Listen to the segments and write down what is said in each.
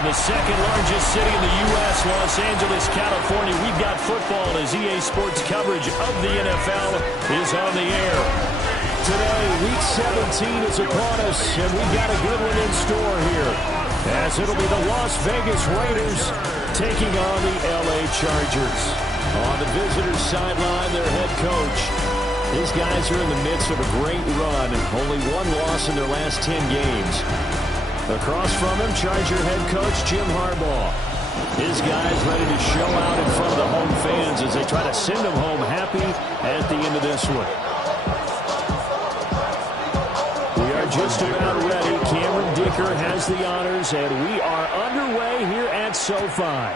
From the second largest city in the U.S., Los Angeles, California, we've got football as EA Sports coverage of the NFL is on the air. Today, Week 17 is upon us, and we've got a good one in store here, as it'll be the Las Vegas Raiders taking on the L.A. Chargers. On the visitors' sideline, their head coach. These guys are in the midst of a great run, only one loss in their last 10 games. Across from him, Charger head coach Jim Harbaugh. His guys ready to show out in front of the home fans as they try to send them home happy at the end of this one. We are just about ready. Cameron Dicker has the honors, and we are underway here at SoFi.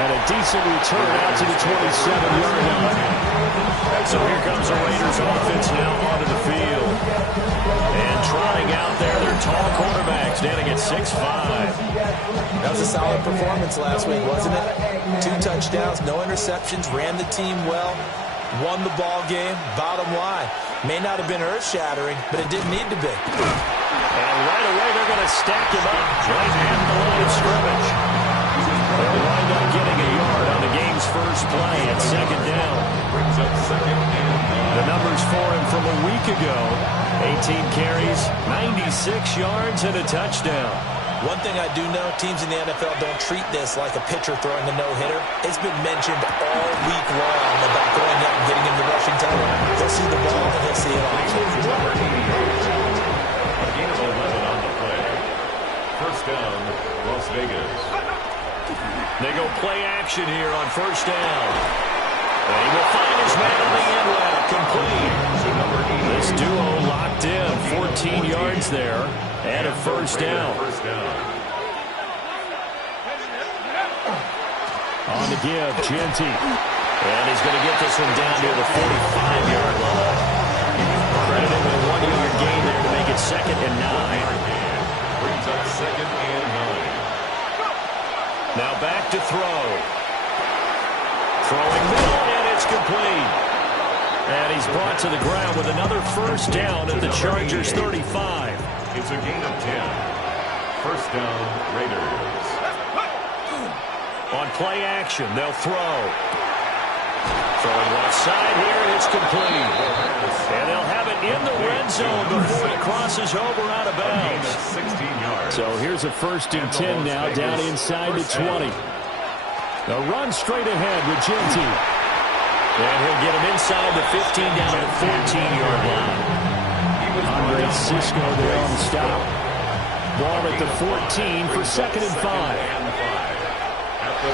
And a decent return out to the 27-yard line. So here comes the Raiders offense now onto the field. And trotting out there, their tall quarterbacks standing at 6'5". That was a solid performance last week, wasn't it? 2 touchdowns, no interceptions, ran the team well, won the ball game. Bottom line, may not have been earth-shattering, but it didn't need to be. And right away, they're going to stack him up right at the line of scrimmage. They'll wind up getting a yard on the game's first play at second down. Brings up second and 9. The numbers for him from a week ago. 18 carries, 96 yards, and a touchdown. One thing I do know, teams in the NFL don't treat this like a pitcher throwing a no-hitter. It's been mentioned all week long about going out and getting him the rushing title. He'll see the ball, and he'll see it all. Number 88. A gain of 11 on the play. First down, Las Vegas. They go play action here on first down. And he will find his man on the end route, complete. This duo locked in, 14 yards there, and a first down. On the give, Genty. And he's going to get this one down near the 45-yard line. Credit him with a 1-yard gain there to make it second and 9. Brings up second and 9. Now back to throw. Throwing middle, and it's complete. And he's brought to the ground with another first down at the Chargers' 35. It's a gain of 10. First down, Raiders. On play action, they'll throw. Throwing left side here, and it's complete. And they'll have it in the red zone before it crosses over out of bounds. 16 yards. So here's a first and 10 now, down inside the 20. A run straight ahead with Genty. And he'll get him inside the 15 down to the 14-yard line. Andre Cisco there on the stop. Ball at the 14 for second and 5.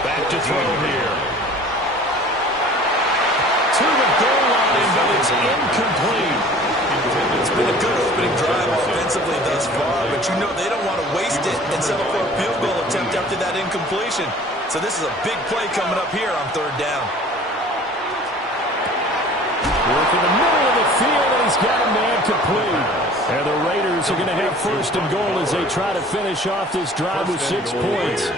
Back to throw here. To the goal line, but it's incomplete. It's been a good opening drive offensively thus far, but you know they don't want to waste it and settle for a field goal attempt after that incompletion. So this is a big play coming up here on third down. Work in the middle of the field, and he's got a man complete. And the Raiders are going to have first and goal as they try to finish off this drive with 6 points.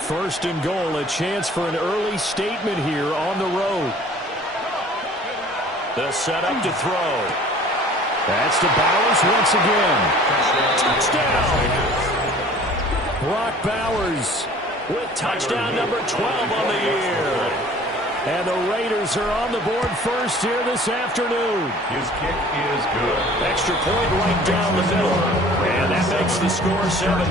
First and goal, a chance for an early statement here on the road. They'll set up to throw. That's to Bowers once again. Touchdown! Brock Bowers with touchdown number 12 on the year. And the Raiders are on the board first here this afternoon. His kick is good. Extra point right down the middle. And that makes the score 7-0.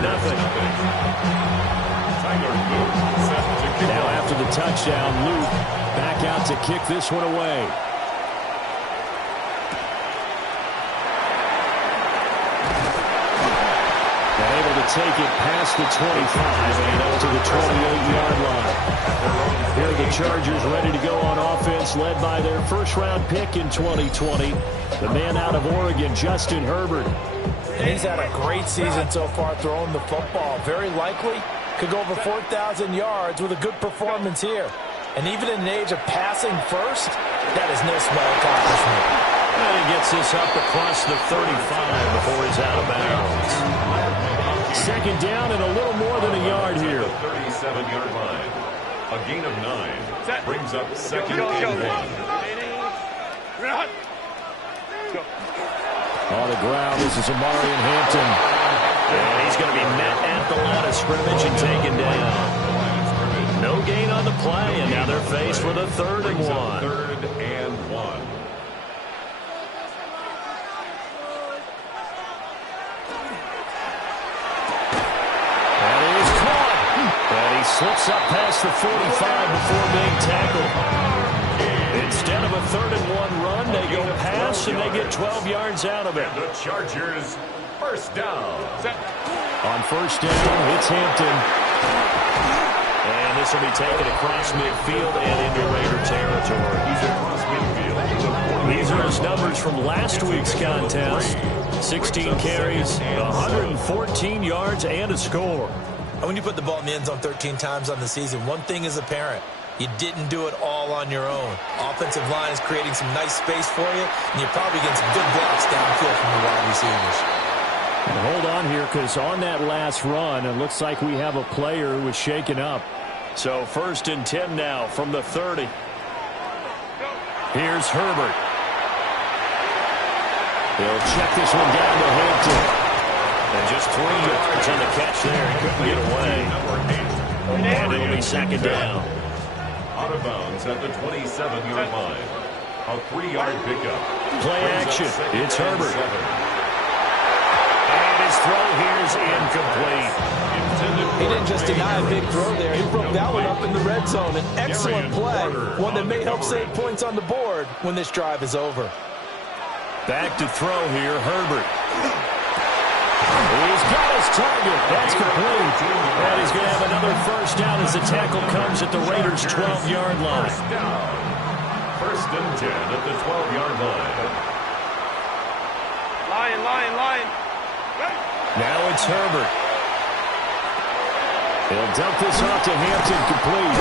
Now after the touchdown, Luke back out to kick this one away. Take it past the 25 and up to the 28-yard line. Here are the Chargers ready to go on offense, led by their first-round pick in 2020, the man out of Oregon, Justin Herbert. And he's had a great season so far throwing the football. Very likely could go over 4,000 yards with a good performance here. And even in an age of passing first, that is no small accomplishment. And he gets this up across the 35 before he's out of bounds. Second down and a little more than a yard here. 37-yard line. A gain of 9. Brings up second and 1. On the ground, this is Amari and Hampton. And he's going to be met at the line of scrimmage and taken down. No gain on the play, and now they're faced with a 3rd and 1. 3rd and 1. And he is caught. And he slips up past the 45 before being tackled. Instead of a 3rd and 1 run, they go pass, and they get 12 yards out of it. And the Chargers, first down. On first down, it's Hampton. And this will be taken across midfield and into Raider territory. He's across midfield. These are his numbers from last week's contest. 16 carries, 114 yards, and a score. And when you put the ball in the end zone 13 times on the season, one thing is apparent. You didn't do it all on your own. Offensive line is creating some nice space for you, and you're probably getting some good blocks downfield from the wide receivers. And hold on here, because on that last run, it looks like we have a player who was shaken up. So 1st and 10 now from the 30. Here's Herbert. He'll check this one down to Hampton. And just 3 yards on the catch there. He couldn't get away. And it'll be 2nd down. Out of bounds at the 27-yard line. A 3-yard pickup. Play action. It's Herbert. And his throw here is incomplete. He didn't just deny a big throw there. He broke that one up in the red zone. An excellent play. One that may help save points on the board when this drive is over. Back to throw here, Herbert. He's got his target. That's complete. And he's going to have another first down as the tackle comes at the Raiders' 12-yard line. First down. 1st and 10 at the 12-yard line. Line. Now it's Herbert. He'll dump this off to Hampton, complete.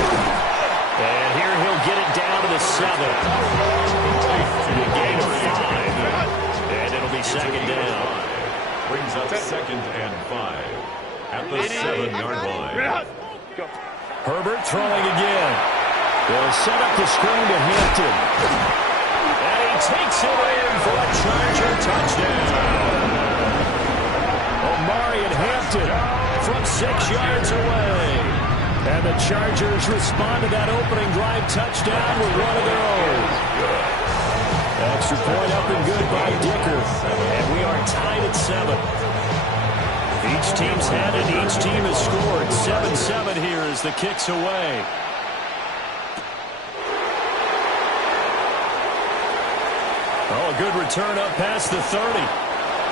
And here he'll get it down to the 7. The gain of 5. And it'll be 2nd down. Brings up 2nd and 5 at the 7-yard line. Herbert throwing again. They'll set up the screen to Hampton. And he takes it in for a Charger touchdown. Omari and Hampton from 6 yards away. And the Chargers respond to that opening drive touchdown with one of their own. Extra point up and good by Dicker. And we are tied at 7. Each team's had it. Each team has scored. 7-7 here as the kick's away. Oh, a good return up past the 30.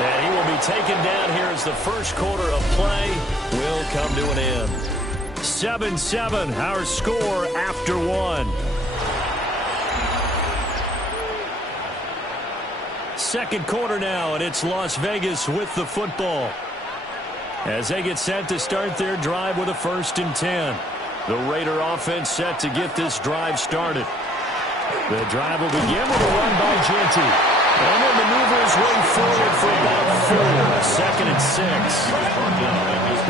And he will be taken down here as the first quarter of play will come to an end. 7-7, our score after 1. Second quarter now, and it's Las Vegas with the football. As they get set to start their drive with a 1st and 10. The Raider offense set to get this drive started. The drive will begin with a run by Genty. And then maneuver his way forward for about 4. 2nd and 6.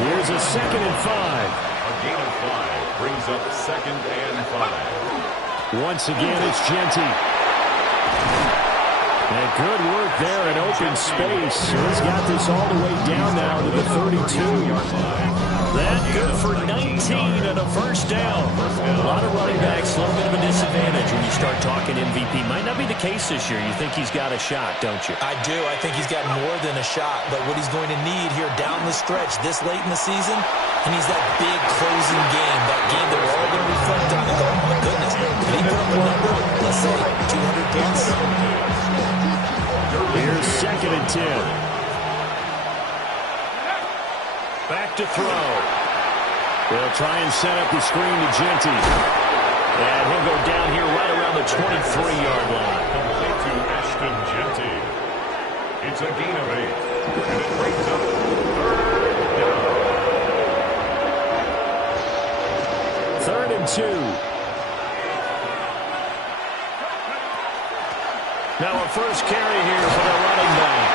Here's a 2nd and 5. A gain of 5 brings up 2nd and 5. Once again, it's Genty. And good work there in open space. He's got this all the way down now to the 32. That good for 19 and a first down. A lot of running backs, a little bit of a disadvantage when you start talking MVP. Might not be the case this year. You think he's got a shot, don't you? I do. I think he's got more than a shot. But what he's going to need here down the stretch this late in the season, he needs that big closing game, that game that we're all going to reflect on and go, oh my goodness, did he put up a number, let's say 200 points? Here's 2nd and 10. Back to throw. They'll try and set up the screen to Genty. And he'll go down here right around the 23-yard line. Complete to Ashton Genty. It's a gain of 8. And it brings up 3rd down. 3rd and 2. Now a first carry here for the running back.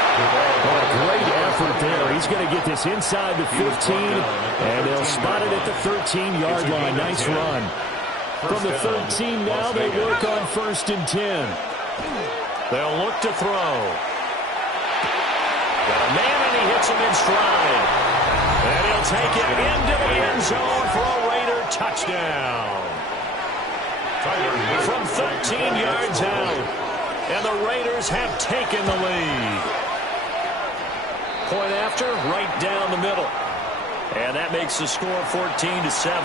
What a great effort there. He's going to get this inside the 15, and they'll spot it at the 13-yard line. Nice run. From the 13 now, they work on 1st and 10. They'll look to throw. Got a man, and he hits him in stride. And he'll take it into the end zone for a Raider touchdown. From 13 yards out. And the Raiders have taken the lead. Point after, right down the middle. And that makes the score 14-7.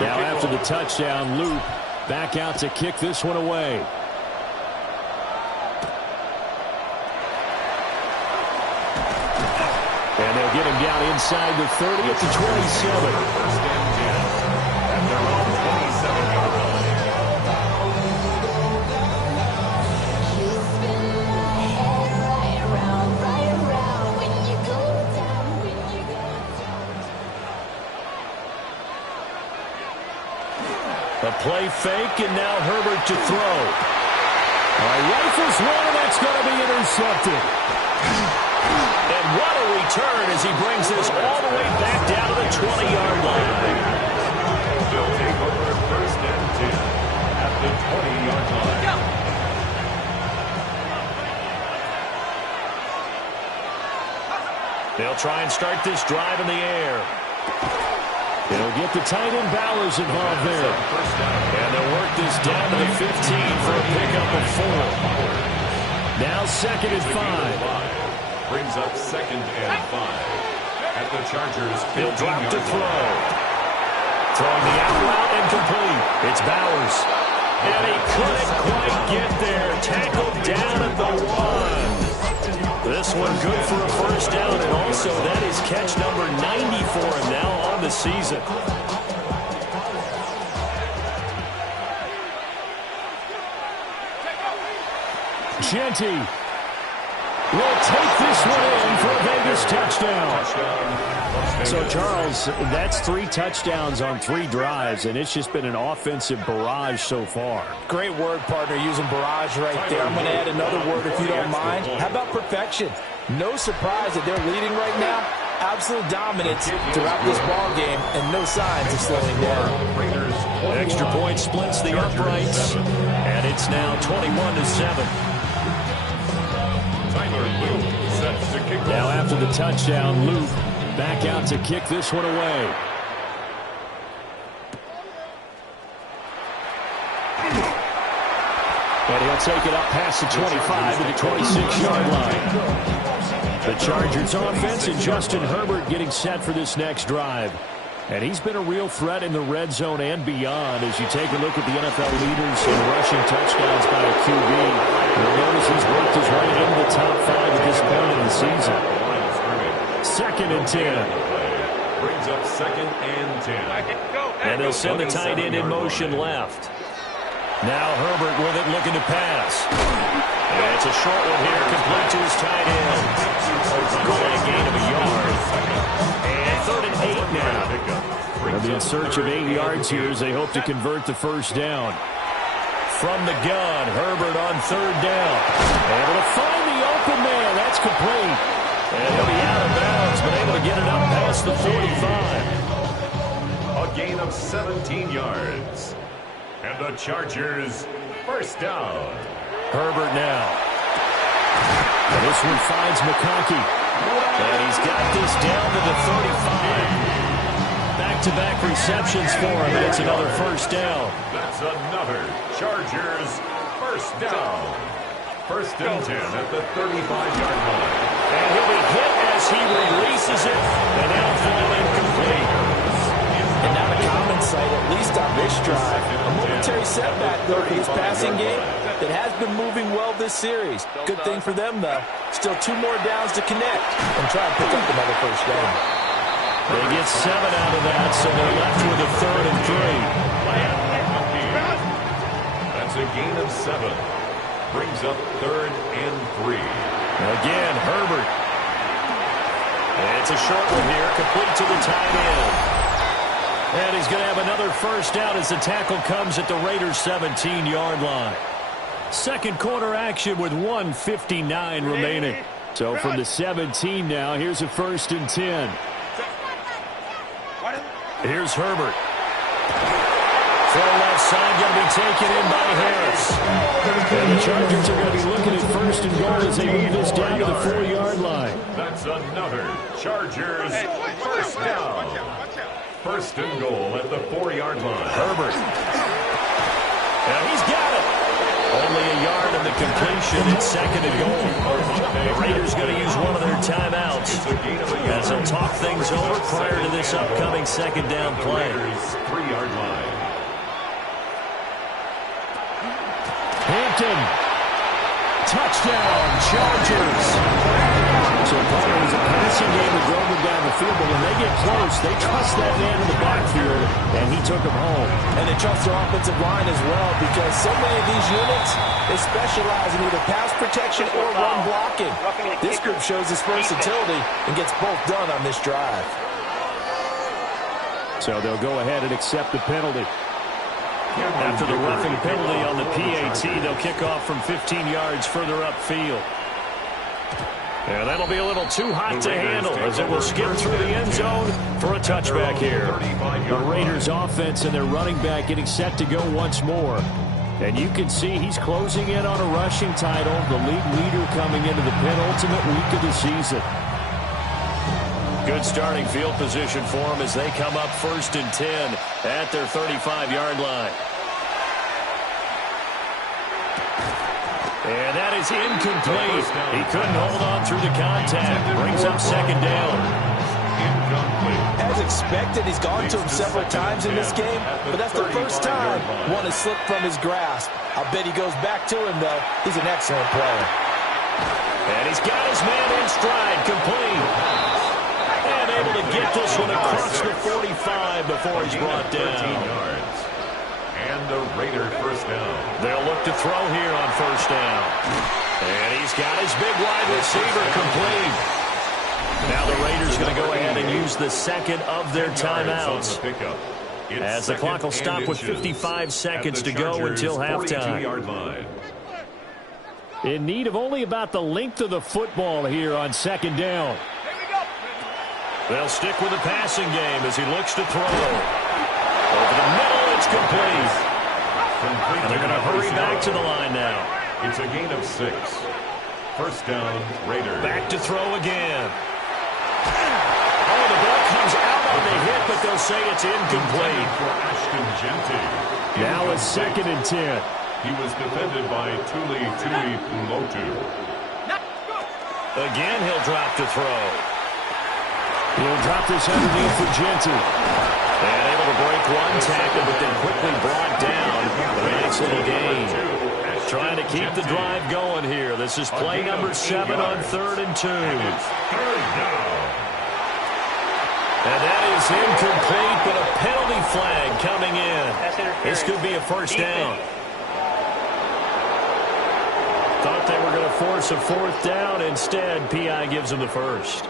Now after the touchdown, Loop back out to kick this one away. And they'll get him down inside the 30 at the 27. First and 10 at their own 27-yard line. A play fake, and now Herbert to throw. Rifles one, and that's going to be intercepted. And what a return as he brings this all the way back down to the 20-yard line. They'll take over first and 10 at the 20-yard line. They'll try and start this drive in the air. They'll get the tight end Bowers involved there. And they'll work this down to the 15 for a pickup of 4. Now 2nd and 5. Brings up 2nd and 5 at the Chargers. He'll drop to throw. Throwing the out route incomplete. It's Bowers. And he couldn't quite get there. Tackled down at the 1. This one good for a first down, and also that is catch number 90 for him now on the season. Genty will take this one in for a Vegas touchdown. So, Charles, that's 3 touchdowns on 3 drives, and it's just been an offensive barrage so far. Great word, partner, using barrage right there. I'm going to add another word if you don't mind. How about perfection? No surprise that they're leading right now. Absolute dominance throughout this ball game, and no signs of slowing down. Extra point splits the uprights, and it's now 21-7. Now after the touchdown, Luke back out to kick this one away. And he'll take it up past the 25 to the 26-yard line. The Chargers offense and Justin Herbert getting set for this next drive. And he's been a real threat in the red zone and beyond. As you take a look at the NFL leaders in rushing touchdowns by a QB, you'll notice he's worked his way into the top 5 at this point in the season. 2nd and 10. Brings up 2nd and 10. And they'll send the tight end in motion left. Now Herbert with it, looking to pass. And it's a short one here, complete to his tight end. Going a gain of a yard. And 3rd and 8 now. They'll be in search of 8 yards here as they hope to convert the first down. From the gun, Herbert on 3rd down. Able to find the open man. That's complete. And he'll be out of bounds, but able to get it up past the 45. A gain of 17 yards. And the Chargers first down. Herbert now. And this one finds McConkey. And he's got this down to the 35. Back-to-back receptions for him, and it's another first down. That's another Chargers first down. 1st and 10 at the 35-yard line. And he'll be hit as he releases it. And that'll fall incomplete. And not a common sight, at least on this drive. A momentary setback, though, for this passing game that has been moving well this series. Good thing for them, though. Still 2 more downs to connect and try to pick up another first down. They get 7 out of that, so they're left with a 3rd and 3. That's a gain of 7. Brings up 3rd and 3. Again, Herbert. And it's a short one here, complete to the tight end. And he's going to have another first down as the tackle comes at the Raiders' 17-yard line. Second quarter action with 1:59 remaining. So from the 17 now, here's a 1st and 10. Here's Herbert. Throw left side, going to be taken in by Harris. And the Chargers are going to be looking at first and goal as they move this down to the 4-yard line. That's another Chargers first down. First and goal at the 4-yard line. Herbert. And he's got it. Only a yard in the completion. It's second and goal. The Raiders going to use one of their timeouts as they'll talk things over prior to this upcoming second down play. 3-yard line. Hampton. Touchdown, Chargers. So part of it was a passing game that drove them down the field, but when they get close, they trust that man in the backfield, and he took them home. And they trust their offensive line as well, because so many of these units, they specialize in either pass protection or run blocking. This group shows its versatility and gets both done on this drive. So they'll go ahead and accept the penalty. After the roughing penalty on the PAT, they'll kick off from 15 yards further upfield. And that'll be a little too hot to handle as it will skip through the end zone for a touchback here. The Raiders offense and their running back getting set to go once more. And you can see he's closing in on a rushing title, the league leader coming into the penultimate week of the season. Good starting field position for them as they come up first and 10 at their 35-yard line. And that is incomplete. He couldn't hold on through the contact. Brings up second down. As expected, he's gone to him several times in this game, but that's the first time one has slipped from his grasp. I'll bet he goes back to him, though. He's an excellent player. And he's got his man in stride, complete. And able to get this one across the 45 before he's brought down. And the Raider first down. They'll look to throw here on first down. And he's got his big wide receiver complete. Now the Raiders going to go ahead and use the second of their timeouts. As the clock will stop with 55 seconds to go until halftime. In need of only about the length of the football here on second down. They'll stick with the passing game as he looks to throw. Over the middle, it's complete. And they're going to hurry back to the line now. It's a gain of 6. First down, Raiders. Back to throw again. Oh, the ball comes out on the hit, but they'll say it's incomplete. For Ashton Genty. Now it's second and 10. He was defended by Tuli Pulotu. Again, he'll drop to throw. He'll drop this underneath for Genty. And able to break one tackle, but then quickly brought down. A nice little gain. Trying to keep the drive going here. This is play number 7 on 3rd and 2. And that is incomplete, but a penalty flag coming in. This could be a first down. Thought they were going to force a 4th down. Instead, P.I. gives them the first.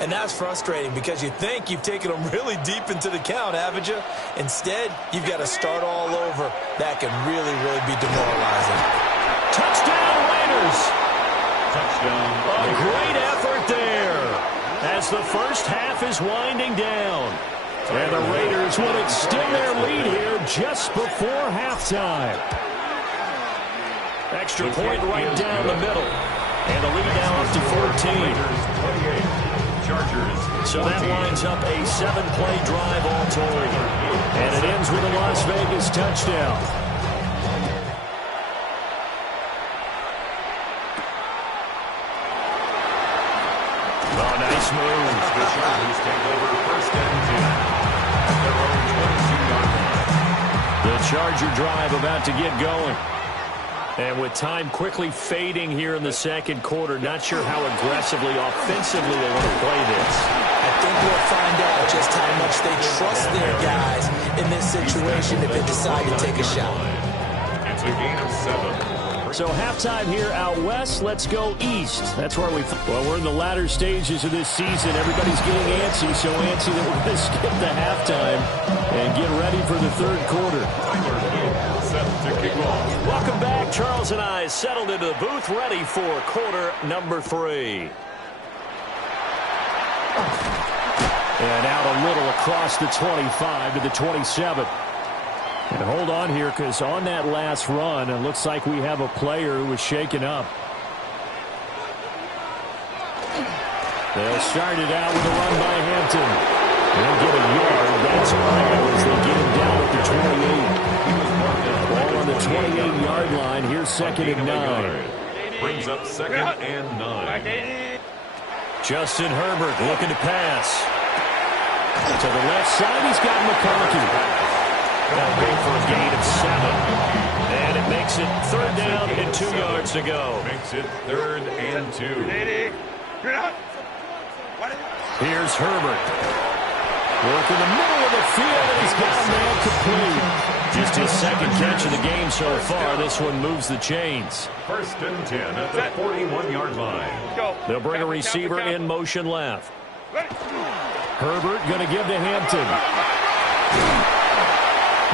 And that's frustrating because you think you've taken them really deep into the count, haven't you? Instead, you've got to start all over. That can really, really be demoralizing. Touchdown, Raiders! Touchdown. A great effort there as the first half is winding down. And the Raiders will extend their lead here just before halftime. Extra point right down the middle. And the lead now up to 14. So that lines up a 7-play drive all told. And it ends with a Las Vegas touchdown. Oh, nice move. The Chargers take over first and 10 at their own 22-yard line. The Charger drive about to get going. And with time quickly fading here in the second quarter, not sure how aggressively, offensively they want to play this. I think we'll find out just how much they trust their guys in this situation if they decide to take a shot. It's a gain of 7. So halftime here out west, let's go east. That's where well, we're in the latter stages of this season. Everybody's getting antsy, so antsy that we're going to skip the halftime and get ready for the third quarter. Set to kick off. Welcome back. Charles and I settled into the booth, ready for quarter number 3. And out a little across the 25 to the 27. And hold on here, because on that last run, it looks like we have a player who was shaken up. They'll start it out with a run by Hampton. They'll get a yard. That's all as they get him down at the 28. Ball on the 28-yard line. Here's 2nd and 9. Brings up 2nd and 9. Justin Herbert looking to pass. To the left side, he's got McConkey. That'll go for a gain of 7. And it makes it 3rd down and 2 yards to go. Makes it 3rd and 2. Here's Herbert. Work in the middle of the field, and he's got a man complete. Just his 2nd catch of the game so far. This one moves the chains. 1st and 10 at the 41-yard line. They'll bring a receiver in motion left. Herbert going to give to Hampton.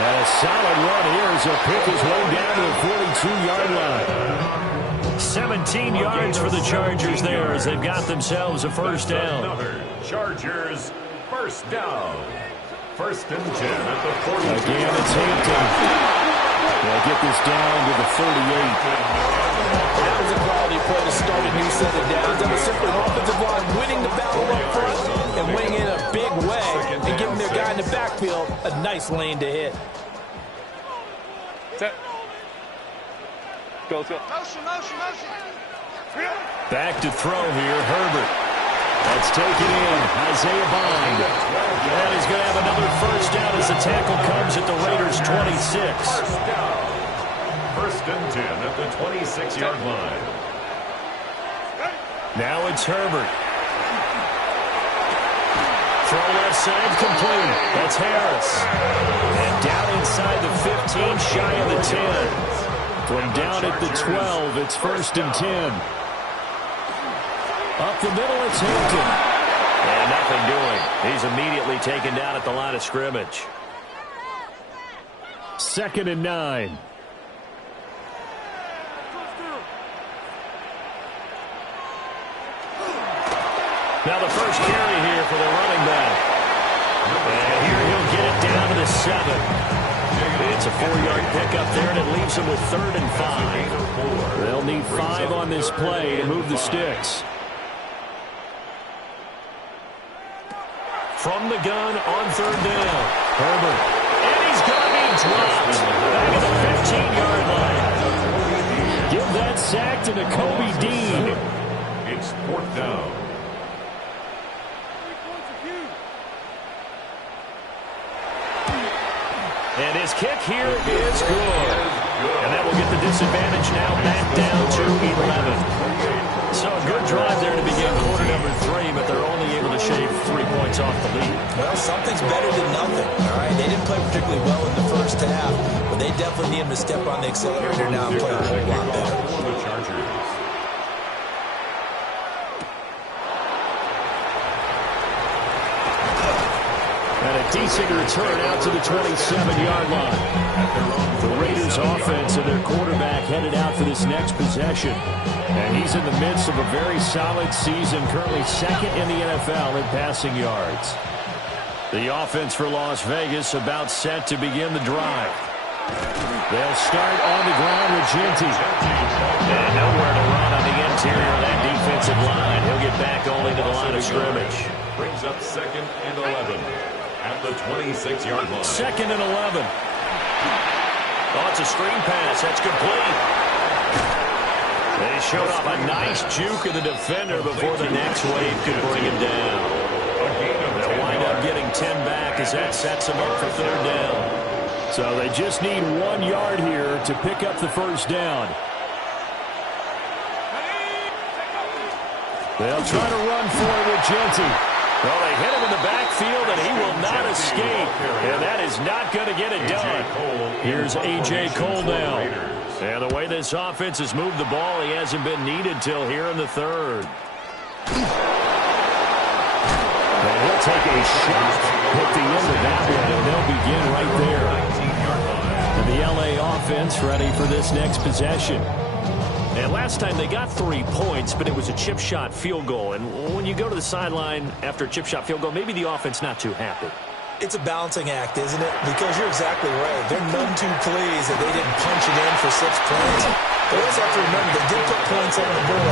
And a solid run here as he'll pick his way down to the 42-yard line. 17 yards for the Chargers there as they've got themselves a 1st down. Chargers 1st down. 1st and 10 at the 40. Again, it's Hampton. They'll get this down to the 38. That was a quality play to start a new set of downs. That was simply an offensive line winning the battle up front and winning in a big way and giving their guy in the backfield a nice lane to hit. Go, go. Back to throw here, Herbert. That's taken in. Isaiah Bond. And he's going to have another 1st down as the tackle comes at the Raiders' 26. 1st and 10 at the 26-yard line. Now it's Herbert. Throw left side complete. That's Harris. And down inside the 15, shy of the 10. From down at the 12, it's 1st and 10. Up the middle, it's Hampton. And nothing doing. He's immediately taken down at the line of scrimmage. 2nd and 9. Now the first carry here for the running back. And here he'll get it down to the 7. It's a 4-yard pickup there, and it leaves him with 3rd and 5. They'll need 5 on this play to move the sticks. From the gun on 3rd down, Herbert. And he's going to be dropped back at the 15-yard line. Give that sack to Nakobe Dean. It's 4th down. And his kick here is good. And that will get the disadvantage now back down to 11. So a good drive there to begin quarter number 3, but they're only able to shave 3 points off the lead. Well, something's better than nothing, all right? They didn't play particularly well in the first half, but they definitely need him to step on the accelerator now and play a whole lot better. The Chargers. And a decent return out to the 27-yard line. The Raiders offense and their quarterback headed out for this next possession. And he's in the midst of a very solid season, currently 2nd in the NFL in passing yards. The offense for Las Vegas about set to begin the drive. They'll start on the ground with Ginty. And nowhere to run on the interior of that defensive line. He'll get back only to the line of scrimmage. Brings up 2nd and 11. At the 26-yard line. 2nd and 11. Oh, it's a screen pass. That's complete. They showed off a nice juke of the defender before the next wave could bring him down. They'll wind up getting 10 back as that sets them up for 3rd down. So they just need 1 yard here to pick up the 1st down. They'll try to run for it with Ginty. Well, they hit him in the backfield, and he will not escape. And that is not going to get it done. Here's A.J. Cole now. And the way this offense has moved the ball, he hasn't been needed till here in the 3rd. And he'll take a shot at the end of that one, and they'll begin right there. And the L.A. offense ready for this next possession. And last time they got 3 points, but it was a chip shot field goal. And when you go to the sideline after a chip shot field goal, maybe the offense not too happy. It's a balancing act, isn't it? Because you're exactly right. They're none too pleased that they didn't punch it in for 6 points. They always have to remember they did put points on the board.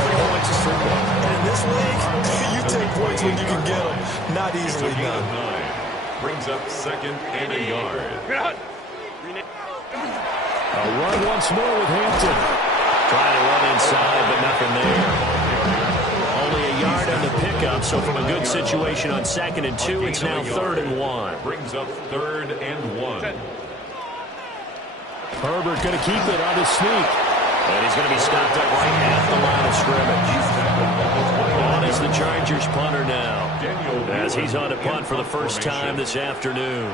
And in this league, you take points when you can get them. Not easily done. Brings up 2nd and a yard. A run once more with Hampton. Trying to run inside, but nothing there. Only a yard on the pickup, so from a good situation on 2nd and 2, it's now 3rd and 1. Brings up 3rd and 1. Herbert going to keep it on his sneak. And he's going to be stopped up right at the line of scrimmage. On is the Chargers punter now, as he's on to punt for the first time this afternoon.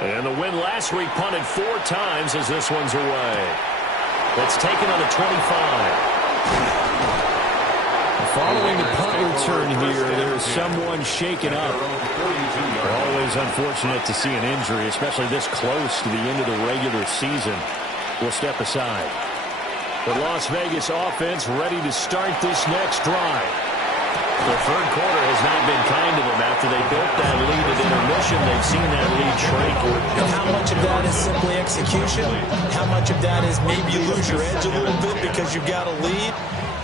And the win last week punted 4 times as this one's away. That's taken on the 25. Following the punt return here, there's someone shaken up. Always unfortunate to see an injury, especially this close to the end of the regular season. We'll step aside. The Las Vegas offense ready to start this next drive. The third quarter has not been kind to them. After they built that lead at intermission, they've seen that lead shrink. How much of that is simply execution? How much of that is maybe you lose your edge a little bit because you've got a lead?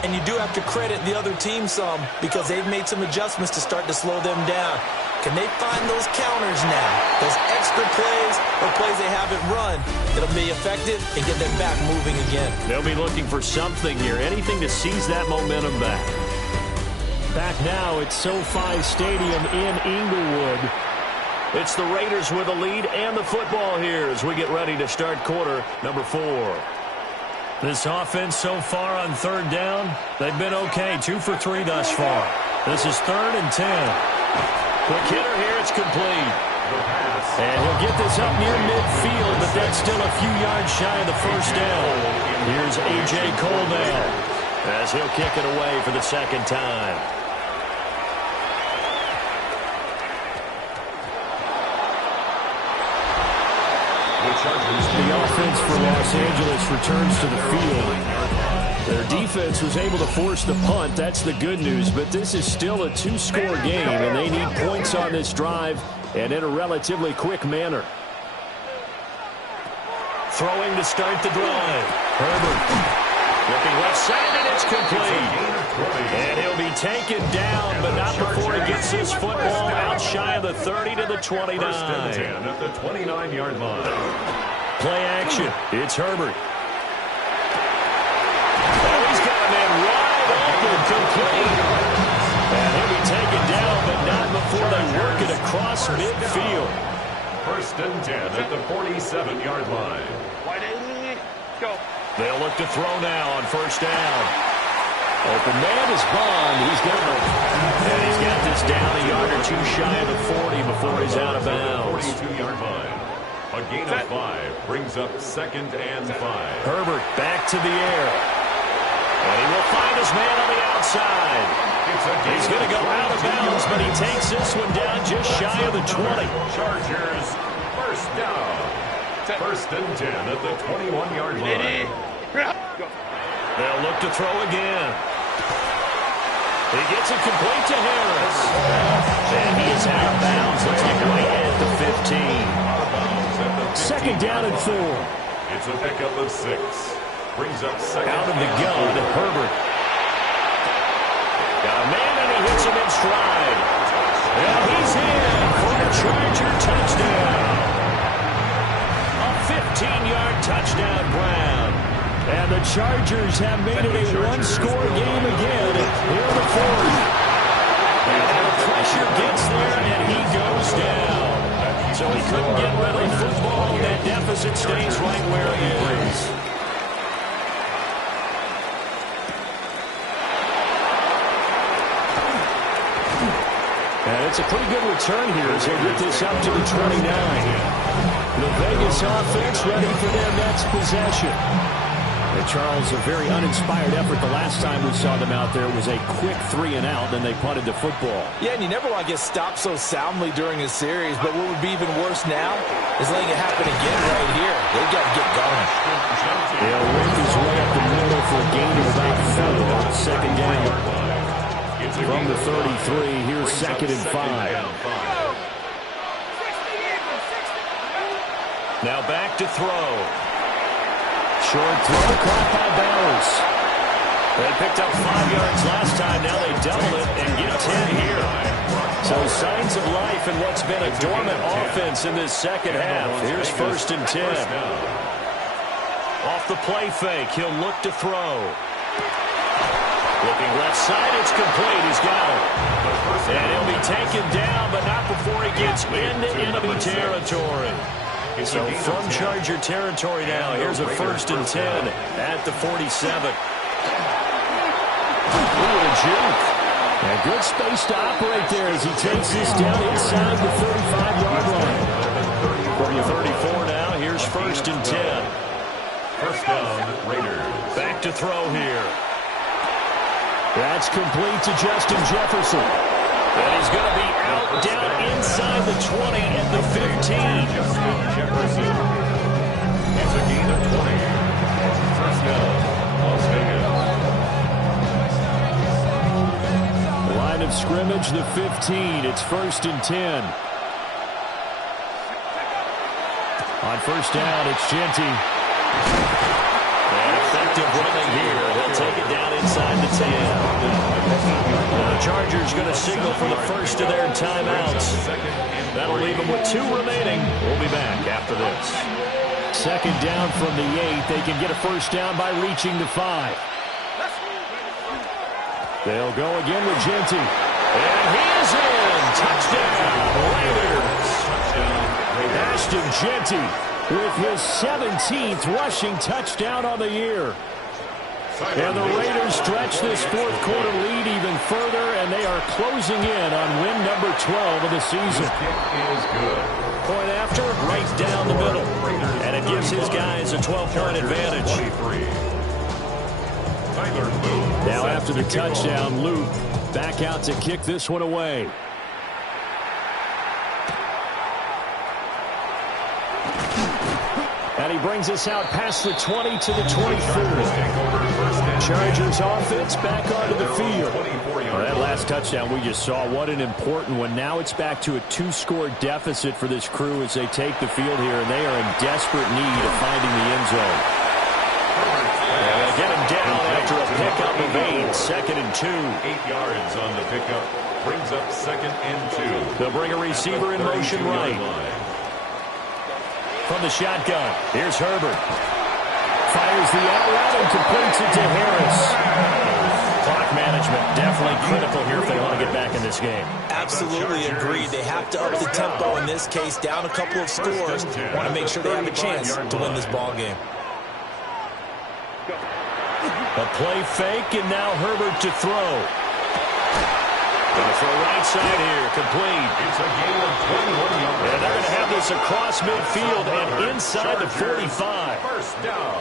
And you do have to credit the other team some because they've made some adjustments to start to slow them down. Can they find those counters now? Those extra plays or plays they haven't run that'll be effective and get them back moving again. They'll be looking for something here, anything to seize that momentum back. Back now at SoFi Stadium in Inglewood. It's the Raiders with the lead and the football here as we get ready to start quarter number 4. This offense so far on 3rd down, they've been okay. 2 for 3 thus far. This is 3rd and 10. Quick hitter here, it's complete. And he'll get this up near midfield, but that's still a few yards shy of the first down. Here's A.J. Cole now, as he'll kick it away for the 2nd time. The offense for Los Angeles returns to the field. Their defense was able to force the punt. That's the good news, but this is still a 2-score game, and they need points on this drive and in a relatively quick manner. Throwing to start the drive. Herbert looking left side, and it's complete. And he'll be taken down, but not before he gets this football out shy of the 30 to the 29. First and 10 at the 29-yard line. Play action. It's Herbert. Oh, he's got a man wide open, complete. And he'll be taken down, but not before they work it across midfield. First and 10 at the 47-yard line. Go. They'll look to throw now on first down. Open man is Bond. He's got it. And he's got this down a yard or 2 shy of the 40 before he's out of bounds. 42-yard line. A gain of 5 brings up 2nd and 5. Herbert back to the air. And he will find his man on the outside. He's going to go out of bounds, but he takes this one down just shy of the 20. Chargers, first down. First and 10 at the 21-yard line. They'll look to throw again. He gets it complete to Harris. And he is out of bounds. Looks like right at the 15. 2nd down and 4. It's a pickup of 6. Brings up 2nd. Out of the gun, Herbert. Got a man, and he hits him in stride. And he's in for a Charger touchdown. A 15-yard touchdown, Brown. And the Chargers have made it a 1-score game again here in the 4th. And the pressure gets there, and he goes down. So he couldn't get rid of the football. That deficit stays right where it is. And it's a pretty good return here as they get this up to the 29. The Vegas offense ready for their next possession. And Charles, a very uninspired effort the last time we saw them out there was a quick 3-and-out, then they punted the football. Yeah, and you never want to get stopped so soundly during a series, but what would be even worse now is letting it happen again right here. They've got to get going. He'll work his way up the middle for a gain of about 4. 2nd down. From the 33, here's 2nd and 5. Now back to throw. Short throw, caught by Bowers. They picked up 5 yards last time. Now they double it and get 10 here. So signs of life in what's been a dormant offense in this second half. Here's 1st and 10. Off the play fake, he'll look to throw. Looking left side, it's complete. He's got it. And he'll be taken down, but not before he gets into enemy territory. So from Charger territory now, here's a 1st and 10 at the 47. Ooh, a juke. And good space to operate there as he takes this down inside the 35-yard line. From the 34 now, here's 1st and 10. First down, Raiders. Back to throw here. That's complete to Justin Jefferson. And he's going to be out down inside the 20 at the 15. Justin Jefferson. It's a gain of 20. First down, Las Vegas. Line of scrimmage, the 15. It's 1st and 10. On 1st down, it's Genty. And effective running here. They'll take it down inside the 10. The Chargers going to signal for the first of their timeouts. That'll leave them with 2 remaining. We'll be back after this. 2nd down from the 8. They can get a 1st down by reaching the 5. They'll go again with Genty. And he is in. Touchdown, Raiders. Ashton Genty with his 17th rushing touchdown on the year. And the Raiders stretch this 4th quarter lead even further, and they are closing in on win number 12 of the season. Point after, right down the middle. And it gives his guys a 12-point advantage. Now after the touchdown, Luke back out to kick this one away. And he brings us out past the 20 to the 24. Chargers offense back onto the field. Well, that last touchdown we just saw, what an important one. Now it's back to a 2-score deficit for this crew as they take the field here, and they are in desperate need of finding the end zone. And they'll get him down after a pickup of 8, 2nd and 2. 8 yards on the pickup, brings up 2nd and 2. They'll bring a receiver in motion right. From the shotgun, here's Herbert. Fires the out route and completes it to Harris. Clock management definitely critical here if they want to get back in this game. Absolutely agreed. They have to up the tempo in this case, down a couple of scores. Want to make sure they have a chance to win this ball game. A play fake, and now Herbert to throw. Going to throw right side here, complete. It's a gain of 21 yards. And they're going to have this across midfield and inside the 45. First down.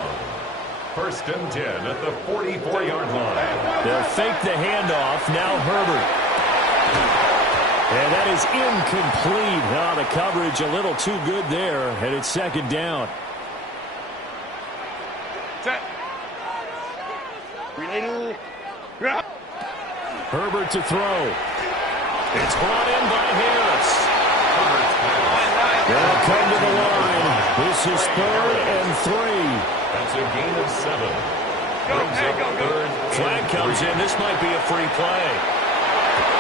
1st and 10 at the 44-yard line. They'll fake the handoff. Now Herbert. And that is incomplete. Oh, the coverage a little too good there, and it's 2nd down. Set. Relating. Herbert to throw. It's brought in by Harris. They'll come to the line. This is 3rd and 3. That's a gain of 7. Go, Brings up go. 3rd. Flag comes in. This might be a free play.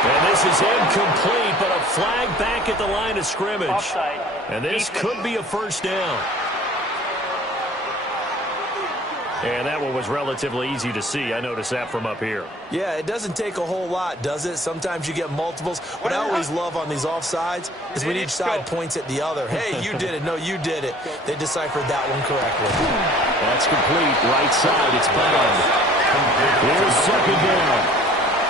And this is incomplete, but a flag back at the line of scrimmage. Offside. And this could be a 1st down. And that one was relatively easy to see. I noticed that from up here. Yeah, it doesn't take a whole lot, does it? Sometimes you get multiples. What I always love on these offsides is when each side points at the other. Hey, you did it. No, you did it. They deciphered that one correctly. That's complete. Right side. It's bound. Here's 2nd down.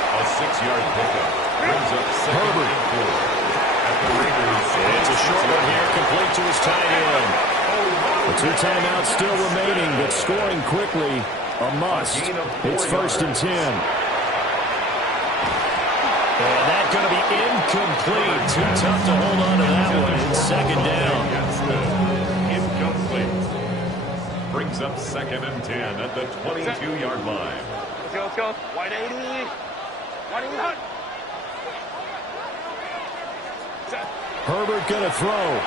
A 6-yard pickup. Brings up 2nd and 4. At the Raiders. It's a short one here, complete to his tight end. The 2 timeouts still remaining, but scoring quickly, a must. It's 1st and 10. And that's going to be incomplete. Too tough to hold on to that one. It's 2nd down. Incomplete. Brings up 2nd and 10 at the 22-yard line. Let's go. 180. 180. Herbert going to throw.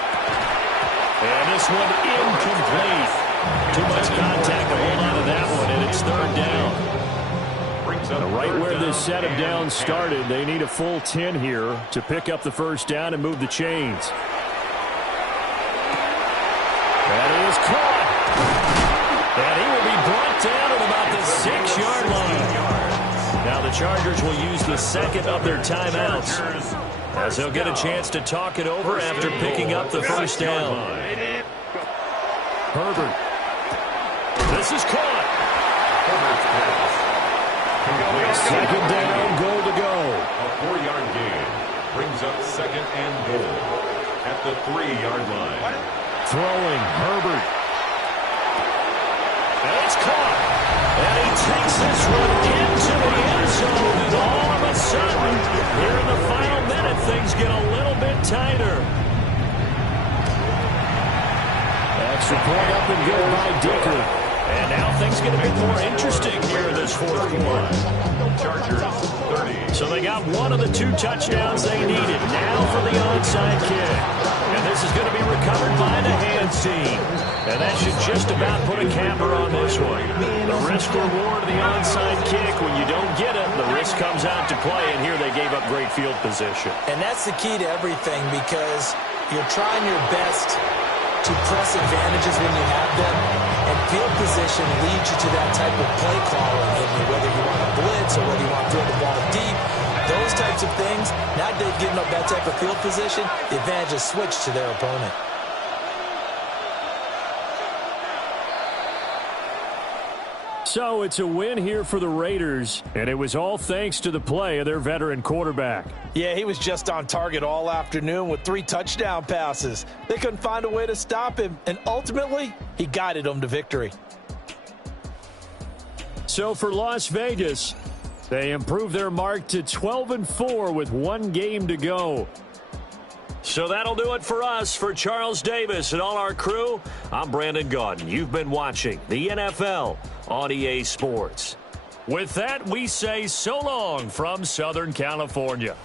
And this one incomplete. Too much contact to hold on to that one, and it's third down. Right where this set of downs started, they need a full 10 here to pick up the first down and move the chains. That is caught. And he will be brought down at about the 6-yard line. Now the Chargers will use the second of their timeouts, as they'll get a chance to talk it over after picking up the first down. Herbert. This is caught. Second down, goal to go. A 4-yard gain brings up second and goal at the 3-yard line. Throwing, Herbert. And it's caught. And he takes this one into the end zone. And all of a sudden, here in the final minute, things get a little bit tighter. Extra point up and good by Dicker. And now things get a bit more interesting here in this fourth quarter. Chargers 30. So they got one of the 2 touchdowns they needed. Now for the onside kick. And this is going to be recovered by the hands team. And that should just about put a capper on this one. The risk reward of the onside kick, when you don't get it, the risk comes out to play. And here they gave up great field position. And that's the key to everything, because you're trying your best to press advantages when you have them, and field position leads you to that type of play calling, whether you want to blitz or whether you want to throw the ball deep, those types of things. Now they've given up that type of field position, the advantage is switched to their opponent. So it's a win here for the Raiders, and it was all thanks to the play of their veteran quarterback. Yeah, he was just on target all afternoon with 3 touchdown passes. They couldn't find a way to stop him, and ultimately, he guided them to victory. So for Las Vegas, they improved their mark to 12-4 with 1 game to go. So that'll do it for us. For Charles Davis and all our crew, I'm Brandon Gaudin. You've been watching the NFL on EA Sports. With that, we say so long from Southern California.